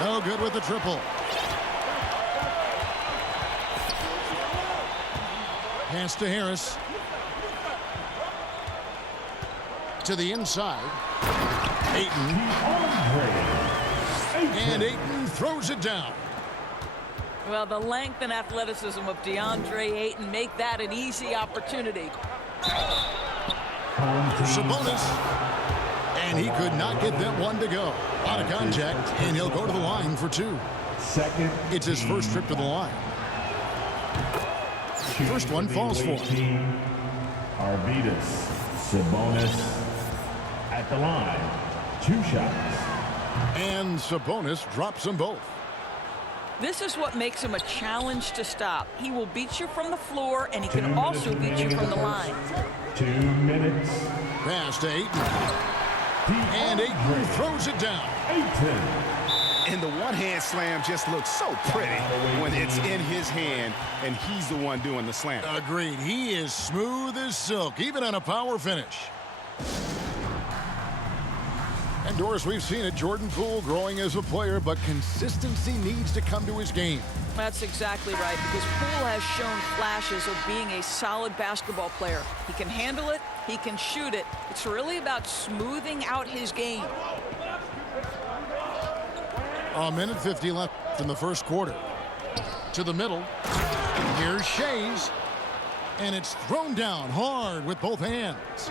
No good with the triple. Pass to Harris. To the inside. Ayton. And Ayton throws it down. Well, the length and athleticism of DeAndre Ayton make that an easy opportunity. Sabonis. And he could not get that one to go. Out of contact, and he'll go to the line for two. It's his first trip to the line. First one falls for him. Arvydas Sabonis at the line. 2 shots. And Sabonis drops them both. This is what makes him a challenge to stop. He will beat you from the floor, and he can also beat you from the line. 2 minutes. Pass to Ayton. And Ayton throws it down. And the one-hand slam just looks so pretty when it's in his hand and he's the one doing the slam. Agreed. He is smooth as silk, even on a power finish. And Doris, we've seen it. Jordan Poole growing as a player, but consistency needs to come to his game. That's exactly right, because Poole has shown flashes of being a solid basketball player. He can handle it. He can shoot it. It's really about smoothing out his game. A minute 50 left in the first quarter. To the middle. Here's Shays. And it's thrown down hard with both hands.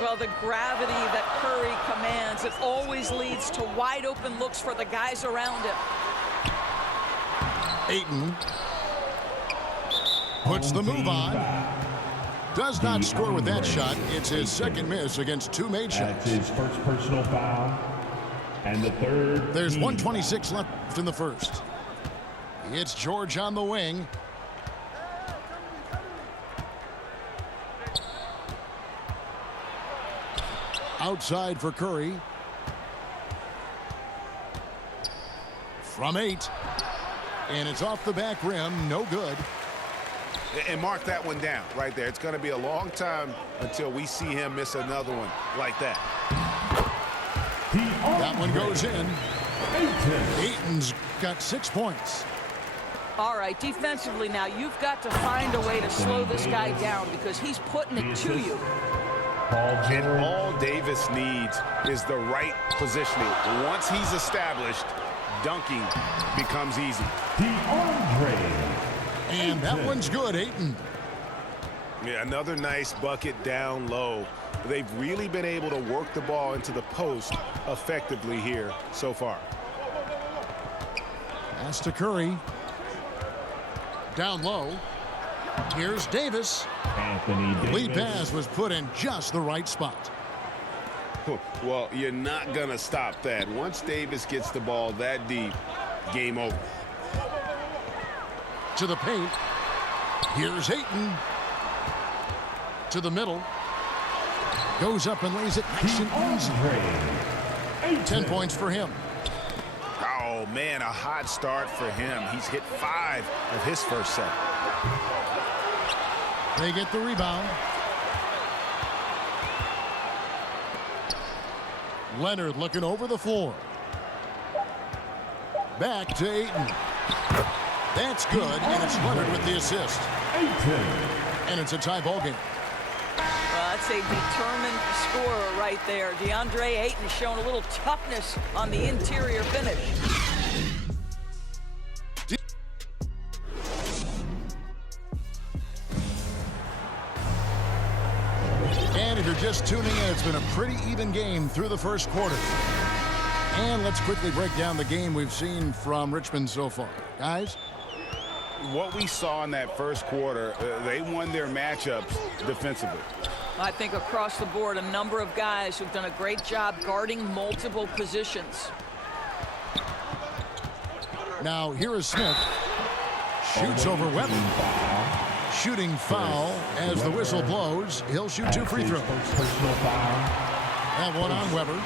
Well, the gravity that Curry commands, it always leads to wide open looks for the guys around him. Ayton puts the move on. Does not score with that shot. It's his second miss against 2 made shots. That's his first personal foul. And the third. There's 1:26 left in the first. It's George on the wing. Outside for Curry. From 8. And it's off the back rim. No good. And mark that one down right there. It's going to be a long time until we see him miss another one like that. That one goes in. Ayton's got 6 points. All right, defensively now, you've got to find a way to slow this guy down because he's putting it to you. And all Davis needs is the right positioning. Once he's established, dunking becomes easy. And that one's good, Ayton. Yeah, another nice bucket down low. They've really been able to work the ball into the post effectively here so far. Pass to Curry. Down low. Here's Davis. Anthony Davis. Lead pass was put in just the right spot. Well, you're not going to stop that. Once Davis gets the ball that deep, game over. To the paint. Here's Ayton. To the middle. Goes up and lays it nice and easy. 10 points for him. Oh, man, a hot start for him. He's hit 5 of his first set. They get the rebound. Leonard looking over the floor. Back to Ayton. That's good, and it's Leonard with the assist. And it's a tie ball game. Well, that's a determined scorer right there. DeAndre Ayton showing a little toughness on the interior finish. And if you're just tuning in, it's been a pretty even game through the first quarter. And let's quickly break down the game we've seen from Richmond so far. Guys? What we saw in that first quarter, they won their matchups defensively. I think across the board, a number of guys who've done a great job guarding multiple positions. Now, here is Smith. Shoots over Webber. Shooting foul as the whistle blows. He'll shoot 2 free throws. That one on Webber.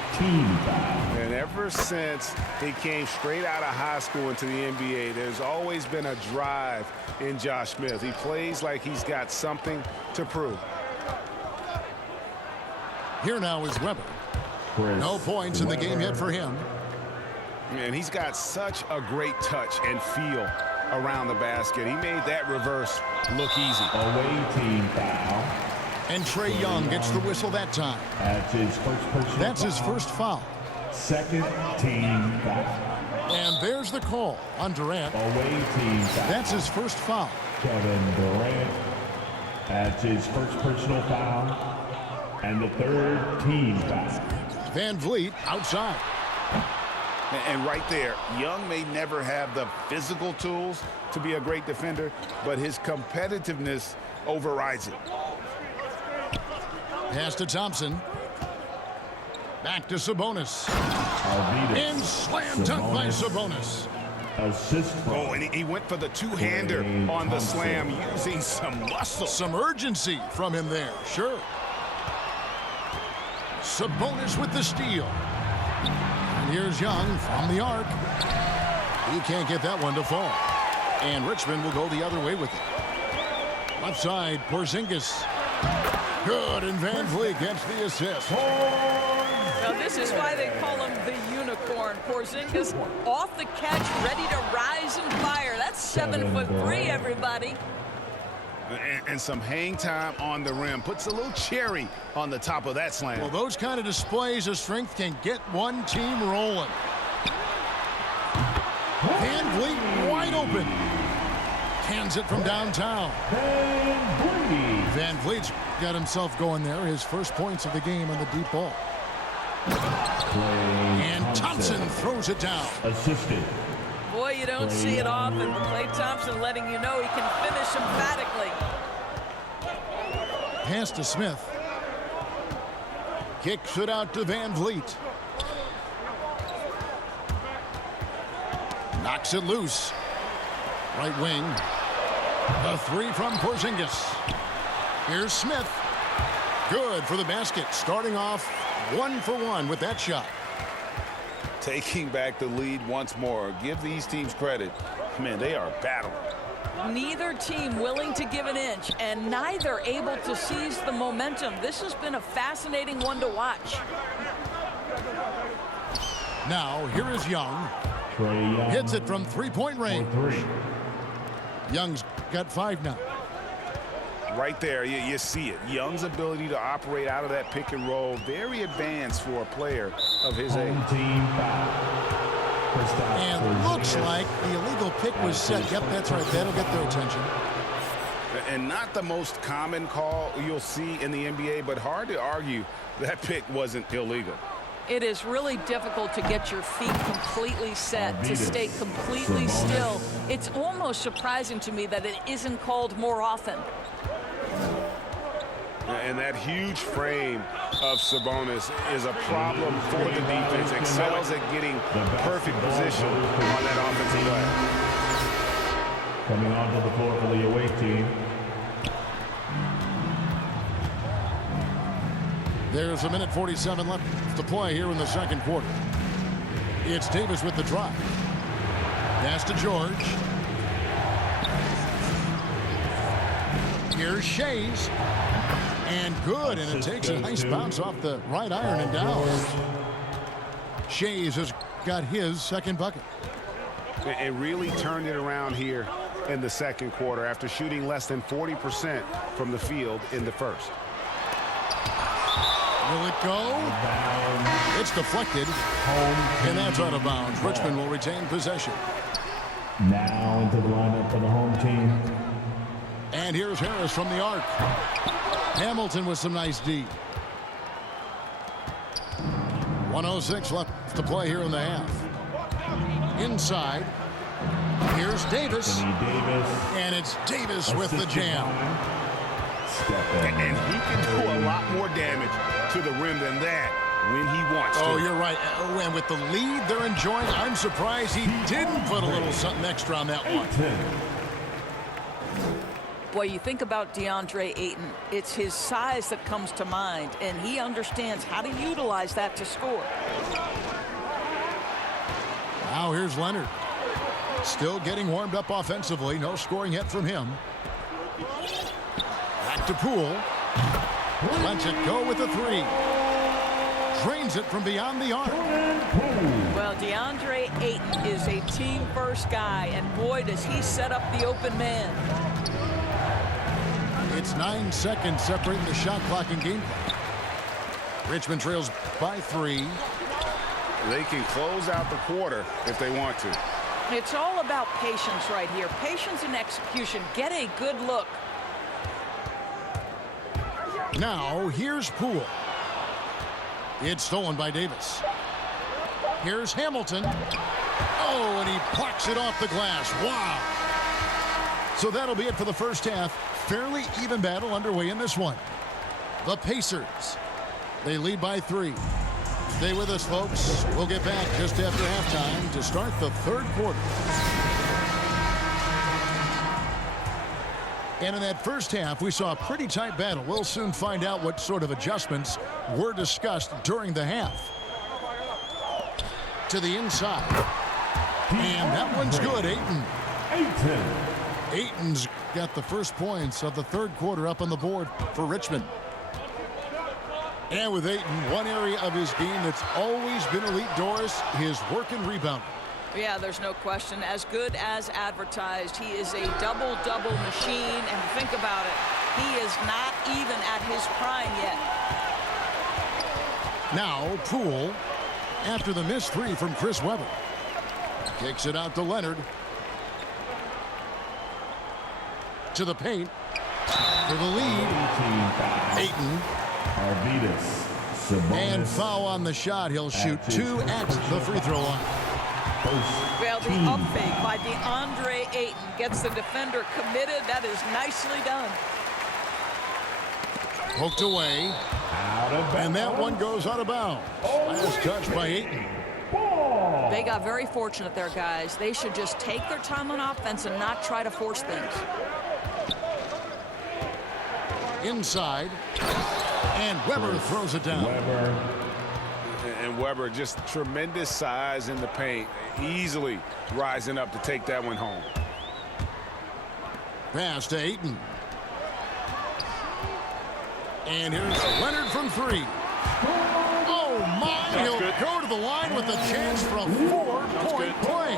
And ever since he came straight out of high school into the NBA, there's always been a drive in Josh Smith. He plays like he's got something to prove. Here now is Webber. No points in the game yet for him. And he's got such a great touch and feel around the basket. He made that reverse look easy. Away team foul. And Trae Young gets the whistle that time. That's his first personal That's his foul. first foul. Second team foul. And there's the call on Durant. Away team foul. That's his first foul. Kevin Durant. That's his first personal foul. And the third team foul. Van Vliet outside. And right there, Young may never have the physical tools to be a great defender, but his competitiveness overrides it. Pass to Thompson. Back to Sabonis. Arvidas. And slam dunk by Sabonis. Assist from Oh, and he went for the two-hander Klay on the Thompson. slam, using some muscle. Some urgency from him there, sure. Sabonis with the steal. And here's Young from the arc. He can't get that one to fall. And Richmond will go the other way with it. Left side, Porzingis. Good, and Van Vliet gets the assist. Now, this is why they call him the unicorn. Porzingis off the catch, ready to rise and fire. That's 7'3", everybody. And some hang time on the rim. Puts a little cherry on the top of that slam. Well, those kind of displays of strength can get one team rolling. Van Vliet wide open. Hands it from downtown. Van Vliet's got himself going there. His first points of the game on the deep ball. And Thompson throws it down. Assisted. Boy, you don't see it often. Klay Thompson letting you know he can finish emphatically. Pass to Smith. Kicks it out to Van Vliet. Knocks it loose. Right wing. The three from Porzingis. Here's Smith. Good for the basket. Starting off 1 for 1 with that shot. Taking back the lead once more. Give these teams credit. Man, they are battling. Neither team willing to give an inch, and neither able to seize the momentum. This has been a fascinating one to watch. Now, here is Young. Trae Young. Hits it from three-point range. for three. Young's got 5 now. Right there, you see it. Young's ability to operate out of that pick and roll, very advanced for a player of his age. Home team foul. Kristaps And looks Porzingis. like the illegal pick was set. Yep, that's right. That'll get their attention. And not the most common call you'll see in the NBA, but hard to argue that pick wasn't illegal. It is really difficult to get your feet completely set, to Arvidas. stay completely Sabonis. still. It's almost surprising to me that it isn't called more often. And that huge frame of Sabonis is a problem for the defense. Excels at getting perfect position on that offensive play. Coming onto the floor for the away team. There's a minute 47 left to play here in the second quarter. It's Davis with the drive. Pass to George. Here's Shays. And good, and it takes a nice bounce off the right iron and down. Shays has got his second bucket. And really turned it around here in the second quarter after shooting less than 40% from the field in the first. Will it go? It's deflected, Home and that's out of bounds. Richmond will retain possession. Now into the lineup for the home team. And here's Harris from the arc. Hamilton with some nice D. 1:06 left to play here in the half. Inside. Here's Davis. Anthony Davis. And it's Davis with the jam. And he can do a lot more damage to the rim than that when he wants to. Oh, you're right. And with the lead they're enjoying, I'm surprised he didn't put a little something extra on that one. Boy, you think about DeAndre Ayton, it's his size that comes to mind, and he understands how to utilize that to score. Now here's Leonard. Still getting warmed up offensively. No scoring yet from him. Back to Poole. Lets it go with a three. drains it from beyond the arc. Well, DeAndre Ayton is a team-first guy, and boy, does he set up the open man. It's 9 seconds separating the shot clock and game clock. Richmond trails by 3. They can close out the quarter if they want to. It's all about patience right here. Patience and execution. Get a good look. Now, here's Poole. It's stolen by Davis. Here's Hamilton. Oh, and he plucks it off the glass. Wow. So that'll be it for the first half. Fairly even battle underway in this one. The Pacers. They lead by 3. Stay with us, folks. We'll get back just after halftime to start the third quarter. And in that first half, we saw a pretty tight battle. We'll soon find out what sort of adjustments were discussed during the half. To the inside. And that one's good, Ayton. Ayton's got the first points of the third quarter up on the board for Richmond. And with Ayton, one area of his game that's always been elite, Doris, his work and rebound. Yeah, there's no question. As good as advertised, he is a double-double machine. And think about it, he is not even at his prime yet. Now, Poole, after the missed 3 from Chris Webber. Kicks it out to Leonard. To the paint. For the lead. Ayton. And foul on the shot. He'll shoot 2 at the free throw line. Well, the up fake by DeAndre Ayton gets the defender committed. That is nicely done. Poked away. And that one goes out of bounds. Last touch by Ayton. They got very fortunate there, guys. They should just take their time on offense and not try to force things. Inside. And Webber throws it down. And Webber, just tremendous size in the paint. Easily rising up to take that one home. Pass to Ayton. And here's Leonard from 3. Oh, my. He'll go to the line with a chance for a 4-point play.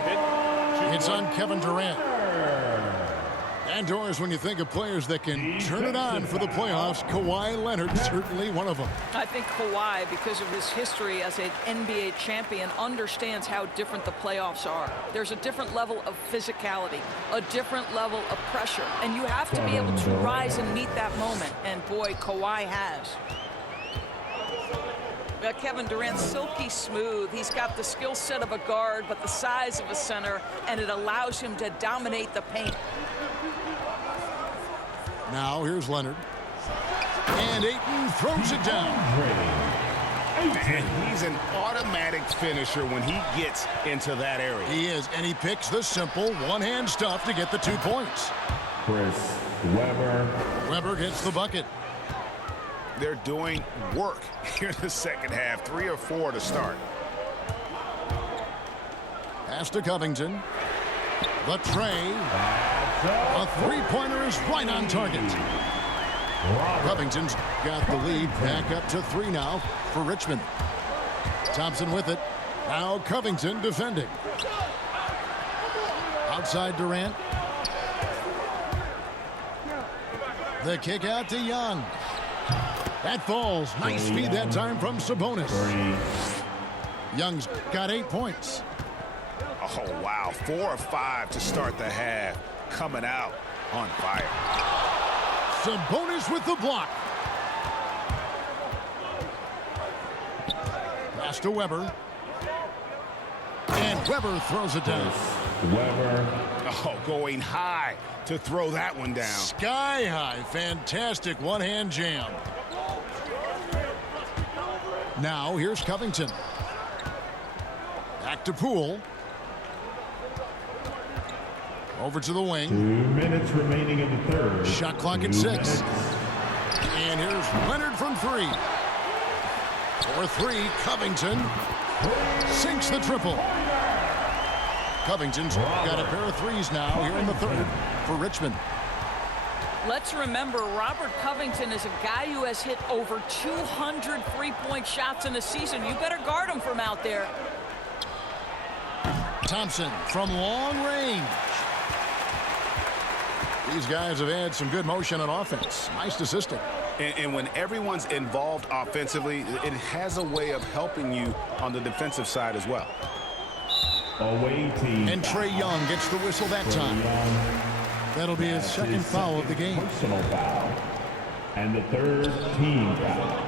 It's on Kevin Durant. And Doris, when you think of players that can turn it on for the playoffs, Kawhi Leonard certainly one of them. I think Kawhi, because of his history as an NBA champion, understands how different the playoffs are. There's a different level of physicality, a different level of pressure, and you have to be able to rise and meet that moment. And boy, Kawhi has. Kevin Durant, silky smooth. He's got the skill set of a guard, but the size of a center, and it allows him to dominate the paint. Now here's Leonard. And Ayton throws it down. And he's an automatic finisher when he gets into that area. He is, and he picks the simple one-hand stuff to get the 2 points. Chris Webber. Webber gets the bucket. They're doing work here in the second half. 3 or 4 to start. Pass to Covington. The tray. A 3-pointer is right on target. Covington's got the lead back up to 3 now for Richmond. Thompson with it. Now Covington defending. Outside Durant. The kick out to Young. That falls. Nice feed that time from Sabonis. Young's got 8 points. Oh, wow. 4 or 5 to start the half. Coming out on fire. Sabonis with the block. Pass to Webber. And Webber throws it down. Webber. Oh, going high to throw that one down. Sky high. Fantastic one-hand jam. Now here's Covington. Back to Poole. Over to the wing. 2 minutes remaining in the third. Shot clock at 6. And here's Leonard from 3. For 3, Covington sinks the triple. Covington's got a pair of threes now here in the third for Richmond. Let's remember, Robert Covington is a guy who has hit over 200 3-point shots in a season. You better guard him from out there. Thompson from long range. These guys have had some good motion on offense. Nice to assistant. And when everyone's involved offensively, it has a way of helping you on the defensive side as well. Away team. And Trae Young gets the whistle that time. That'll be his second foul of the game. Personal foul. And the third team foul.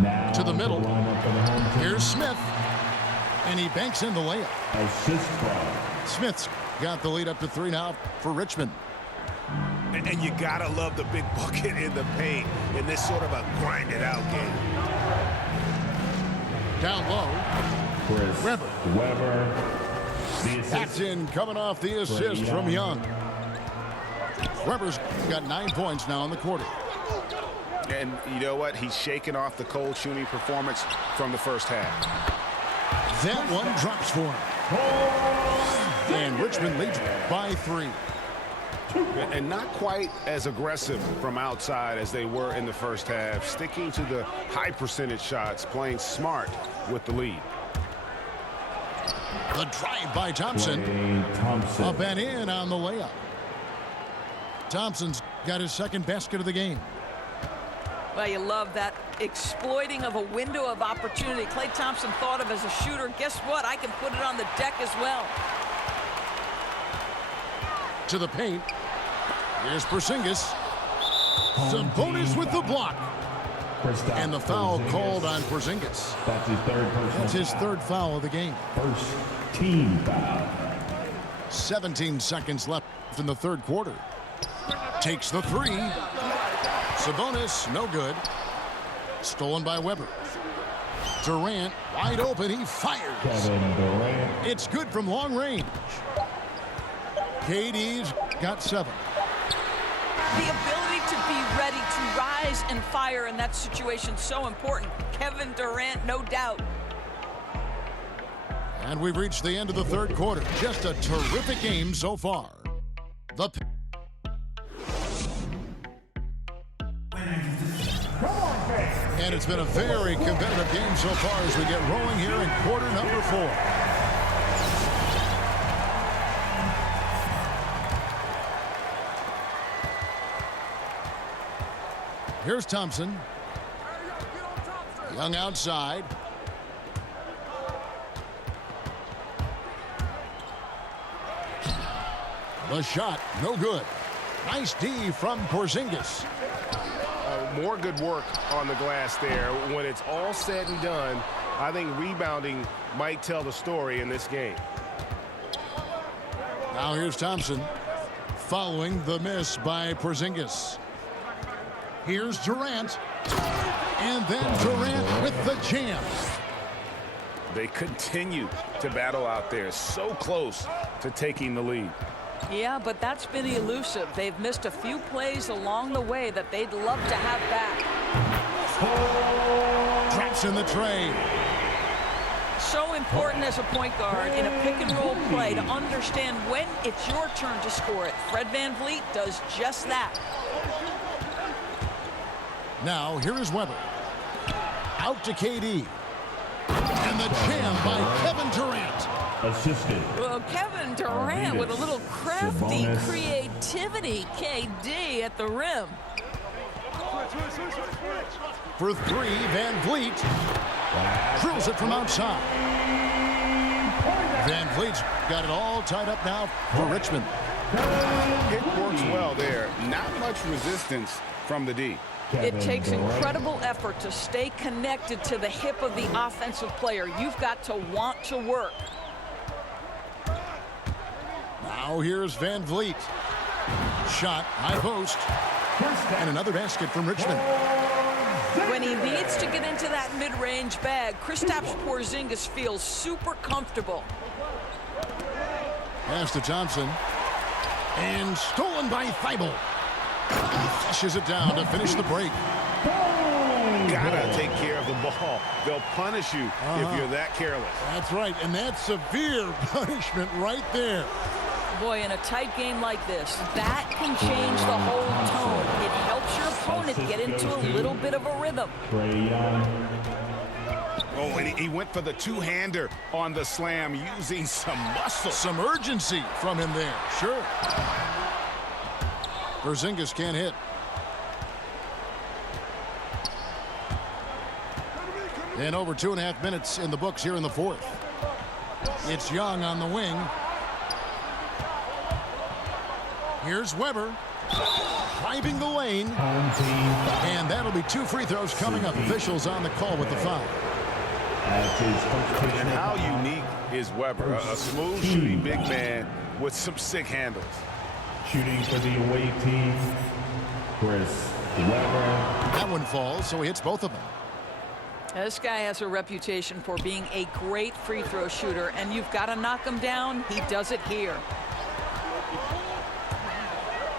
Now To the middle. lineup for the home team. Here's Smith. And he banks in the layup. Assist from Smith's got the lead up to 3 now for Richmond. And you gotta love the big bucket in the paint in this sort of a grind-it-out game. Down low. Chris Webber. Webber. The assist. That's in coming off the assist from Young. Webber's got 9 points now in the quarter. And you know what? He's shaking off the cold shooting performance from the first half. That one drops for him. And Richmond leads by 3. And not quite as aggressive from outside as they were in the first half, sticking to the high percentage shots, playing smart with the lead. The drive by Thompson. Klay Thompson. Up and in on the layup. Thompson's got his second basket of the game. Well, you love that exploiting of a window of opportunity. Klay Thompson thought of as a shooter. Guess what? I can put it on the deck as well. To the paint. Here's Porzingis. Sabonis with the block. And the foul called on Porzingis. That's his third personal That's his foul. third foul of the game. First team foul. 17 seconds left in the third quarter. Takes the 3. Sabonis, no good. Stolen by Webber. Durant, wide open, he fires. Kevin Durant. It's good from long range. KD's got 7. The ability to be ready to rise and fire in that situation, so important. Kevin Durant, no doubt. And we've reached the end of the third quarter. Just a terrific game so far. The And it's been a very competitive game so far as we get rolling here in quarter number 4. Here's Thompson. Young outside. The shot, no good. Nice D from Porzingis. More good work on the glass there. When it's all said and done, I think rebounding might tell the story in this game. Now here's Thompson following the miss by Porzingis. Here's Durant. And then Durant with the jam. They continue to battle out there, so close to taking the lead. Yeah, but that's been elusive. They've missed a few plays along the way that they'd love to have back. Drops in the tray. So important as a point guard in a pick and roll play to understand when it's your turn to score it. Fred VanVleet does just that. Now here is Webber. Out to KD. And the jam by Kevin Durant. Assisted. Well, Kevin Durant with a little crafty Sabonis. creativity. KD at the rim. For 3, VanVleet drills it from outside. VanVleet's got it all tied up now for Richmond. It works well there. Not much resistance from the D. It takes incredible effort to stay connected to the hip of the offensive player. You've got to want to work. Now here's VanVleet. Shot, high post. And another basket from Richmond. When he needs to get into that mid-range bag, Kristaps Porzingis feels super comfortable. Pass to Thompson. And stolen by Thibault. He flushes it down to finish the break. Gotta take care of the ball. They'll punish you if you're that careless. That's right, and that's severe punishment right there. Boy, in a tight game like this, that can change the whole tone. It helps your opponent get into a little bit of a rhythm. Trae Young. Oh, and he went for the two-hander on the slam using some muscle. Some urgency from him there. Sure. Porzingis can't hit. And over 2.5 minutes in the books here in the fourth. It's Young on the wing. Here's Weber. Driving the lane. And that'll be 2 free throws coming up. Officials on the call with the foul. And how unique is Weber? A smooth shooting big man with some sick handles. Shooting for the away team, Chris Weber. That one falls, so he hits both of them. This guy has a reputation for being a great free throw shooter, and you've got to knock him down. He does it here.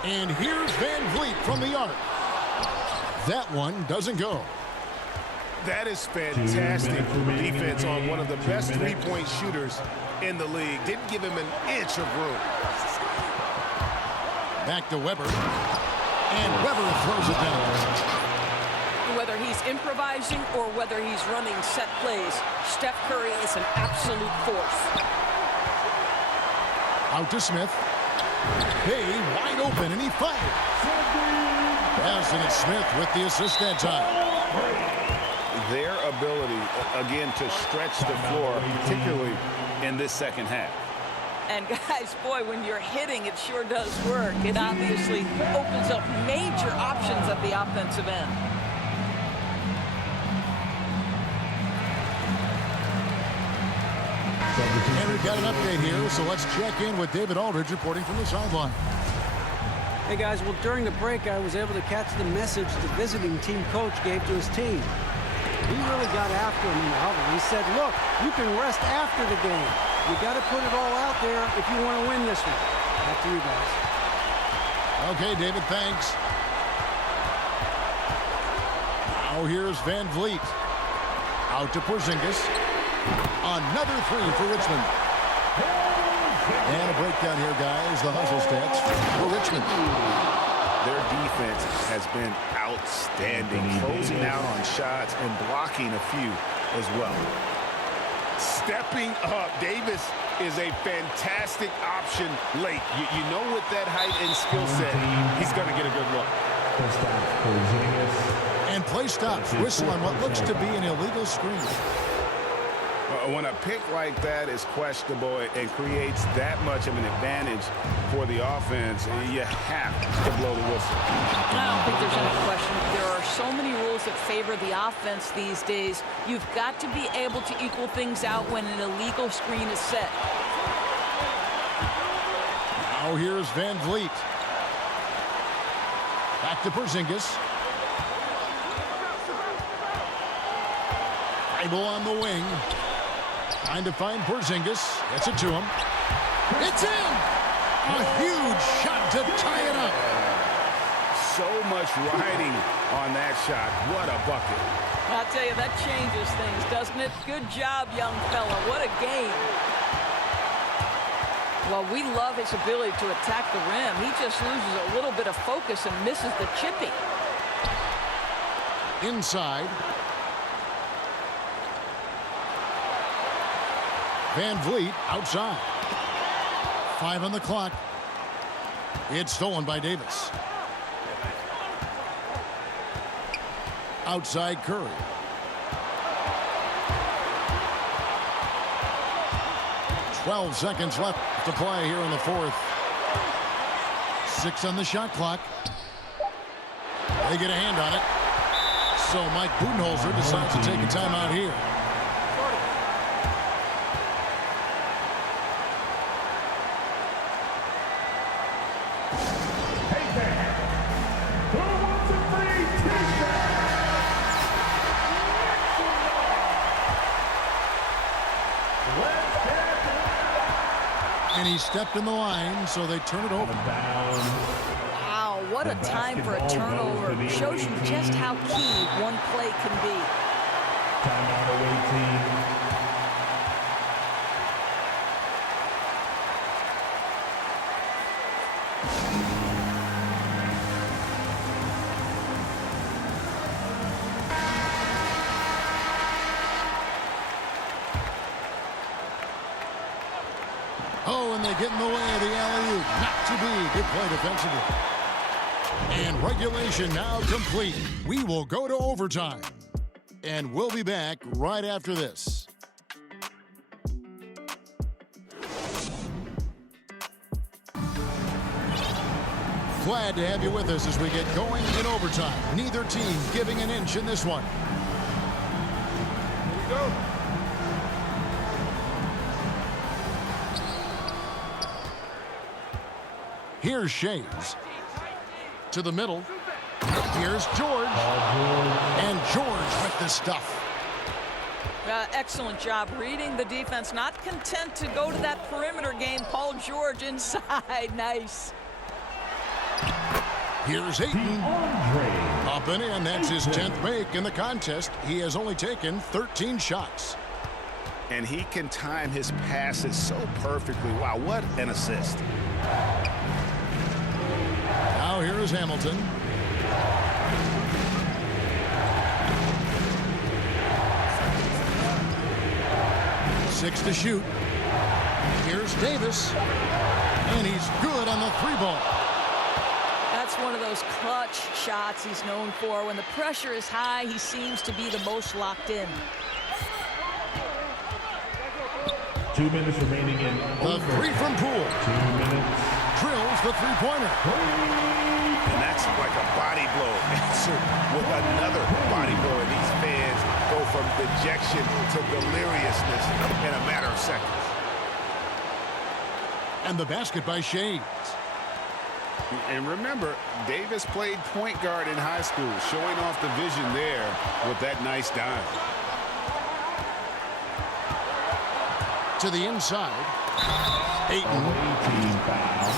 And here's Van Vliet from the arc. That one doesn't go. That is fantastic defense on one of the best three-point shooters in the league. Didn't give him an inch of room. Back to Weber. And Weber throws it down. Whether he's improvising or whether he's running set plays, Steph Curry is an absolute force. Out to Smith. Hey, wide open, and he fires. Yes, and it's Smith with the assist that time. Their ability, again, to stretch the floor, particularly in this second half. And guys, boy, when you're hitting, it sure does work. It obviously opens up major options at the offensive end. And we've got an update here, so let's check in with David Aldridge reporting from the sideline. Hey guys, well during the break I was able to catch the message the visiting team coach gave to his team. He really got after him in the huddle. He said, look, you can rest after the game. You got to put it all out there if you want to win this one. Back to you guys. Okay, David, thanks. Now here's Van Vliet. Out to Porzingis. Another three for Richmond. And a breakdown here, guys. The hustle stats for Richmond. Their defense has been outstanding, closing out on shots and blocking a few as well. Stepping up, Davis is a fantastic option late. You know with that height and skill set, he's going to get a good look. And play stops. Whistle on what looks to be an illegal screen. When a pick like that is questionable and creates that much of an advantage for the offense, you have to blow the whistle. I don't think there's any question. There are so many rules that favor the offense these days. You've got to be able to equal things out when an illegal screen is set. Now here's Van Vliet. Back to Porzingis. Bible on the wing. Trying to find Porzingis. Gets it to him. It's in! A huge shot to tie it up. So much riding on that shot. What a bucket. I'll tell you, that changes things, doesn't it? Good job, young fella. What a game. Well, we love his ability to attack the rim. He just loses a little bit of focus and misses the chippy. Inside. Van Vliet outside. 5 on the clock. It's stolen by Davis. Outside Curry. "12 seconds left to play here in the fourth. 6 on the shot clock. They get a hand on it. So Mike Budenholzer decides to take a timeout here. And he stepped in the line, so they turn it over. Wow, what a time for a turnover. Shows you just how key one play can be. Timeout away team. Oh, and they get in the way of the alley-oop. Not to be. Good play defensively. And regulation now complete. We will go to overtime. And we'll be back right after this. Glad to have you with us as we get going in overtime. Neither team giving an inch in this one. Here we go. Here's Shays. To the middle. Here's George. And George with the stuff. Excellent job reading the defense. Not content to go to that perimeter game. Paul George inside. Nice. Here's Ayton. Up and in. That's his 10th make in the contest. He has only taken 13 shots. And he can time his passes so perfectly. Wow, what an assist. Now here is Hamilton. Six to shoot. Here's Davis. And he's good on the three ball. That's one of those clutch shots he's known for. When the pressure is high, he seems to be the most locked in. 2 minutes remaining in The three from Poole. 2 minutes. Drills the three-pointer. And that's like a body blow. Answered with another body blow. And these fans go from dejection to deliriousness in a matter of seconds. And the basket by Shades. And remember, Davis played point guard in high school, showing off the vision there with that nice dime. To the inside. Ayton. 18 foul.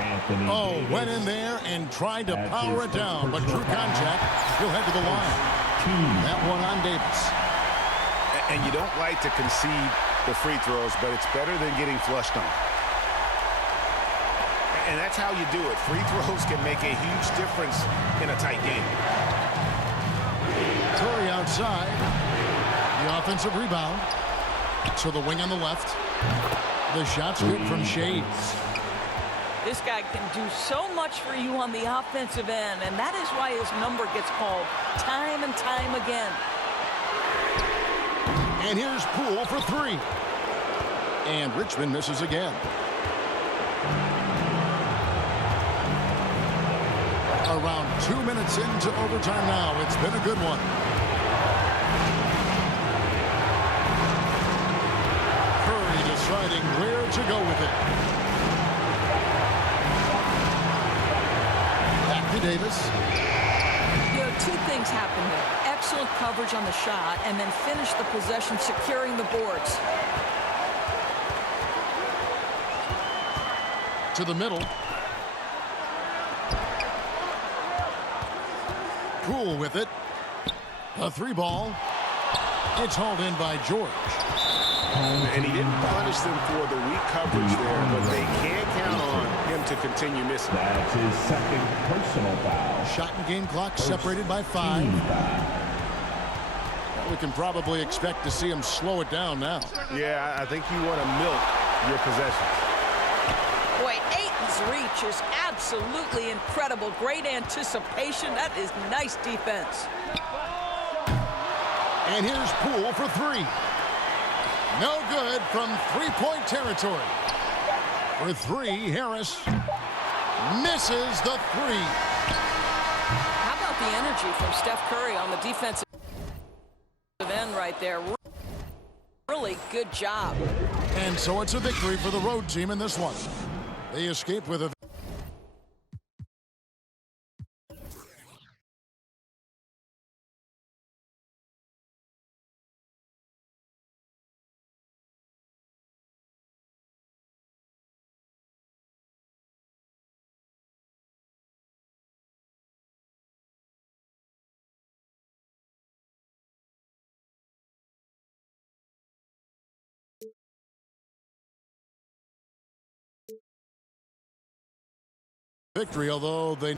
Anthony Davis. Went in there and tried to That's power his it down, but personal true contact. He'll head to the line. That one on Davis. And you don't like to concede the free throws, but it's better than getting flushed on. And that's how you do it. Free throws can make a huge difference in a tight game. Curry outside. The offensive rebound. To the wing on the left. The shot's good from Shades. This guy can do so much for you on the offensive end, and that is why his number gets called time and time again. And here's Poole for three. And Richmond misses again. Around 2 minutes into overtime now. It's been a good one. Curry deciding where to go with it. Back to Davis. You know, two things happen there. Excellent coverage on the shot, and then finish the possession securing the boards. To the middle. Poole with it. A three ball. It's hauled in by George. And he didn't punish them for the weak coverage there, but they can't count on him to continue missing. That's his second personal foul. Shot and game clock separated by 5. We can probably expect to see him slow it down now. Yeah, I think you want to milk your possessions. Boy, Ayton's reach is absolutely incredible. Great anticipation. That is nice defense. And here's Poole for three. No good from three-point territory. For three, Harris misses the three. How about the energy from Steph Curry on the defensive end right there? Really good job. And so it's a victory for the road team in this one. They escape with a victory, although they...